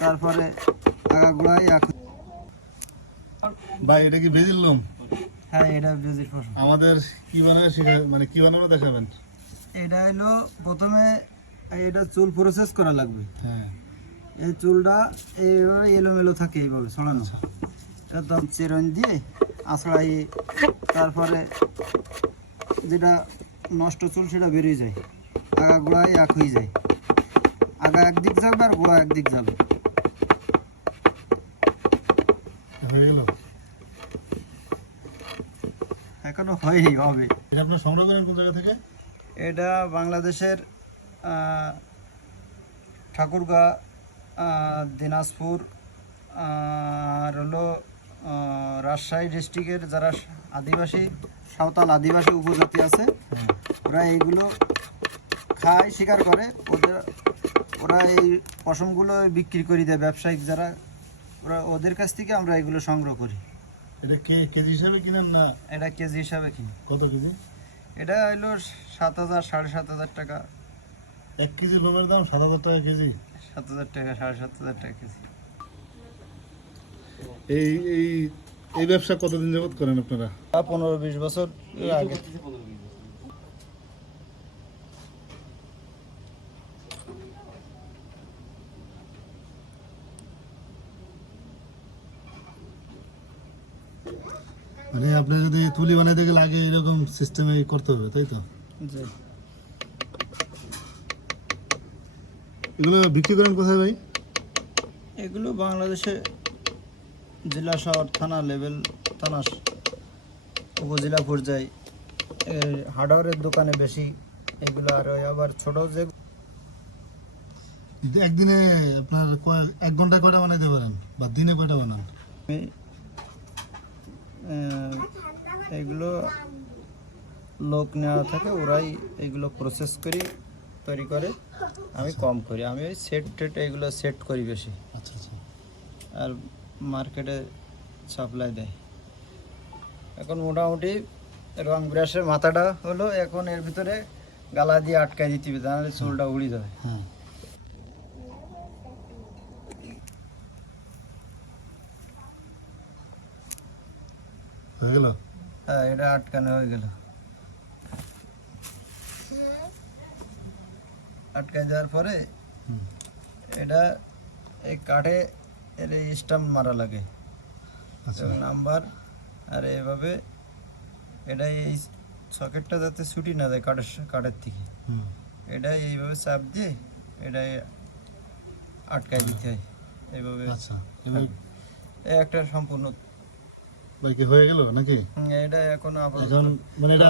তারপরে আগাগোড়াই ভাই এটা কি লোম? হ্যাঁ এটা ফসল আমাদের কি বানানো শেখা মানে কি বানানো দেখাবেন এটা হলো প্রথমে এটা চুল প্রসেস করা লাগবে। হ্যাঁ। এই চুলটা এইভাবে এলোমেলো থাকে এইভাবে ছড়ানো। একদম চিরন দিয়ে আঁচড়াই তারপরে যেটা নষ্ট চুল সেটা বেরিয়ে যায়। আগা গোড়ায় এক হয়ে যায়। আগা একদিক যাবে আর গোড়া একদিক যাবে। এখনও হয়নি হবে। এটা আপনার সংগ্রহ করেন কোন জায়গা থেকে? এটা বাংলাদেশের ঠাকুরগাঁ দিনাজপুর আর হলো রাজশাহী ডিস্ট্রিক্টের যারা আদিবাসী সাঁওতাল আদিবাসী উপজাতি আছে হ্যাঁ। ওরা এইগুলো খায় শিকার করে। ওদের ওরা এই পশমগুলো বিক্রি করে দেয় ব্যবসায়িক যারা ওরা ওদের কাছ থেকে আমরা এগুলো সংগ্রহ করি। এটা কে কেজি হিসাবে কিনেন না? এটা কেজি হিসাবে কিনি। কত কেজি? এটা হলো সাত হাজার সাড়ে সাত হাজার টাকা। এক কেজি লোমের দাম সাত হাজার টাকা কেজি। সাত হাজার টাকা সাড়ে সাত হাজার টাকা কেজি। এই এই এই ব্যবসা কতদিন যাবত করেন আপনারা? পনেরো বিশ বছর আগে। মানে আপনি যদি তুলি বানাইতে গেলে আগে এরকম সিস্টেমে করতে হবে তাই তো? এগুলো বিক্রি করেন কোথায় ভাই? এগুলো বাংলাদেশে জেলা শহর থানা লেভেল থানা উপজেলা পর্যায়ে। হার্ডওয়ারের দোকানে বেশি এগুলো আর ওই আবার ছোট যে একদিনে আপনার এক ঘন্টায় কয়টা বানাইতে পারেন? বা দিনে কয়টা বানান? এগুলো লোক নেওয়া থাকে ওরাই এগুলো প্রসেস করি তৈরি করে আমি কম করি। আমি ওই সেট টেট এগুলো সেট করি বেশি। আচ্ছা আচ্ছা। আর মার্কেটে সাপ্লাই দেয়। এখন মোটামুটি রং ব্রাশের মাথাটা হলো এখন এর ভিতরে গালা দিয়ে আটকাই দিতে হবে তাহলে চুলটা উড়ে যাবে। হ্যাঁ। হয়ে গেল? হ্যাঁ এটা আটকানো হয়ে গেল। আটকাই দেওয়ার পরে এটা এই কাঠে এর স্টাম্প মারা লাগে। আচ্ছা। নাম্বার আর এভাবে এটা এই সকেটটা যাতে ছুটি না যায় কাঠের কাঠের থেকে। এটা এইভাবে চাপ দিয়ে এটা আটকাই দিতে হয়। এইভাবে আচ্ছা এই একটা সম্পূর্ণ ভাই কি হয়ে গেল নাকি? এটা এখন আপাতত এখন মানে এটা